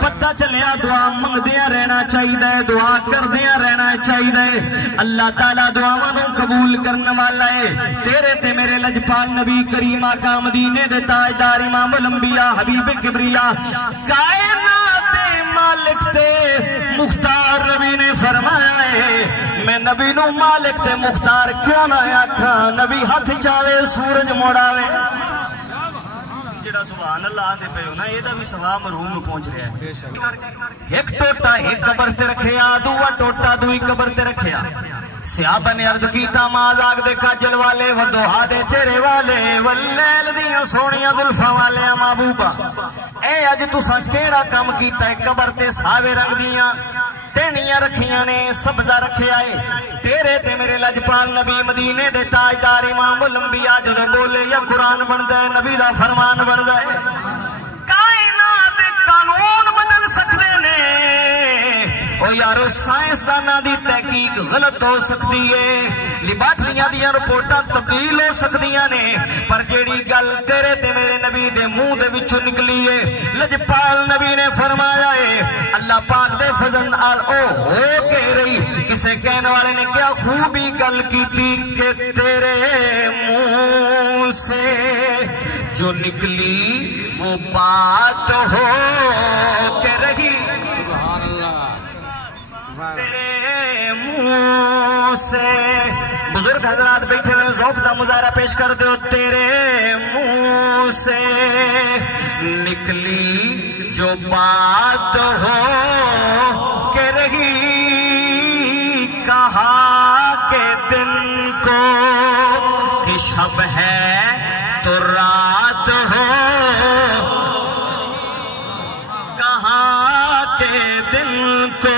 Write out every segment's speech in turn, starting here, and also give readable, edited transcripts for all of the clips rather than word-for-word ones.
پتہ چلیا دعا منگدیاں رہنا چاہیے دعا کردیاں رہنا چاہیے اللہ تعالیٰ دعاواں نوں قبول کرنے والا ہے تیرے تے میرے لجپال نبی کریم آقا مدینے دے تاجدار امام الانبیاء حبیب کبریا کائنات مالک تے مختار نبی نے فرمایا ہے میں نبی نو مالک تے مختار کیوں نہ آکھاں نبی ہاتھ چاوے سورج موڑاوے سبحان اللہ دے پہ ہونا یہ دا بھی سوا مرحوم میں پہنچ رہا ہے ایک ٹوٹا ایک قبر تے رکھیا دوا ٹوٹا دوئی قبر تے رکھیا صحابہ نے عرض کیتا ماز آگ دے کاجل والے ودوہا دے چہرے والے واللیل دیاں سونیاں ذلفاں والے محبوبہ اے اج تساں کیڑا کم کیتا ہے قبر تے ساوے رنگ دیاں ٹہنیاں رکھیاں نے سبزہ رکھے آئے تیرے تے میرے لجپال نبی مدینے دے تاجدار امام الانبیاء جو بولے یا قرآن بن دے نبی دا فرمان بن دے کائنات قانون بدل سکتے نے او یارو سائنس دانا دی تحقیق غلط ہو سکتی ہے لیبارٹریاں دیاں رپورٹاں تبدیل ہو سکتیاں نے پر جیڑی گل تیرے تے میرے نبی دے منہ دے وچوں نکلی ہے لجپال نبی نے فرمایا ہے اللہ پاک دے فضل نال او ہو کے رہی کسے کہنے والے نے کیا خوبی گل کیتی کہ تیرے منہ سے جو نکلی وہ بات ہو کے رہی تیرے منہ سے بزرگ حضرات بیٹھے میں ذوق دا مظاہرہ پیش کر دو تیرے منہ سے نکلی جو بات ہو کے رہی کہا کہ دن کو کہ شب ہے تو رات ہو کہا کہ دن کو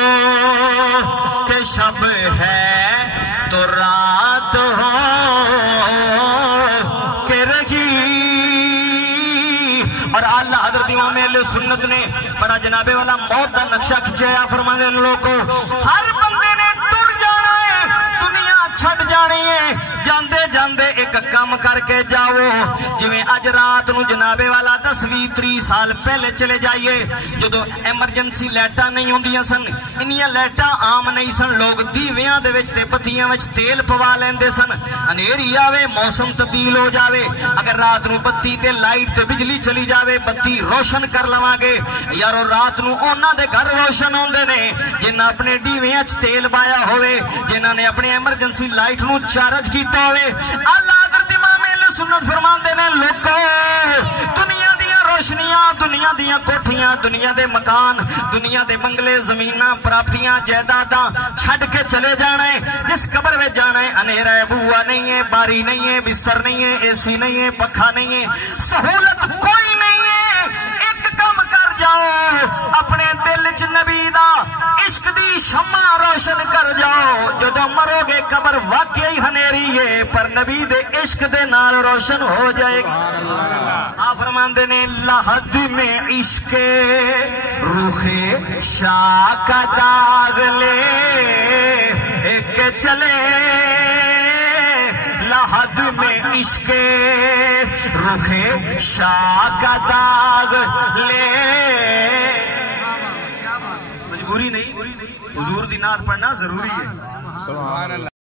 کہ شب ہے تو رات ہو کہ رہی اور اللہ حضرت امام اہل سنت نے بڑا جنابے والا موت دا نقشہ کھچایا فرمانے لوگوں کو ہر بندے نے ٹر جانا ہے دنیا چھٹ جانی ہے جاندے جاندے ایک کام کر کے جاؤ جویں اج رات نو جنابے والا 10-20-30 سال پہلے چلے جائیے جدو ایمرجنسی لائٹاں نہیں ہوندیاں سن انیاں لائٹاں عام نہیں سن لوگ دیویاں دے وچ تے بتیاں وچ تیل پوا لیندے سن انیری آوے موسم تبدیل ہو جاوے اگر رات نو بتی تے لائٹ تے بجلی چلی جاوے بتی روشن کر لواں گے یارو رات نو انہاں دے گھر روشن ہوندے نے جنہاں اپنے دیویاں وچ تیل بایا ہوئے جنہاں نے اپنے ایمرجنسی لائٹ نو چارج کیتا ہوئے اللہ حضرت امام اہل سنت فرماندے نے لوکو دنیا دیاں روشنیاں دنیا دیاں کوٹھیاں دنیا دے مکان دنیا دے بنگلے زمیناں پراپتیاں جائیداداں چھڈ کے چلے جانا ہے جس قبر میں جانا ہے اندھیرا ہے بوا نہیں ہے باری نہیں ہے بستر نہیں ہے اے سی نہیں ہے پکھا نہیں ہے سہولت کوئی نہیں ہے ایک کام کر جاؤ اپنے دل چ نبی دا عشق دی شمع روشن کر جاؤ جدو مرو گے قبر واقعی ہنیری ہے پر نبی دے عشق دے نال روشن ہو جائے گی آپ فرماندے نے لحد میں عشق روح شاہ کا داغ لے ایک چلے لحد میں عشق روح شاہ کا داغ لے مجبوری نہیں حضور دی نعت پڑھنا ضروری ہے سبحان اللہ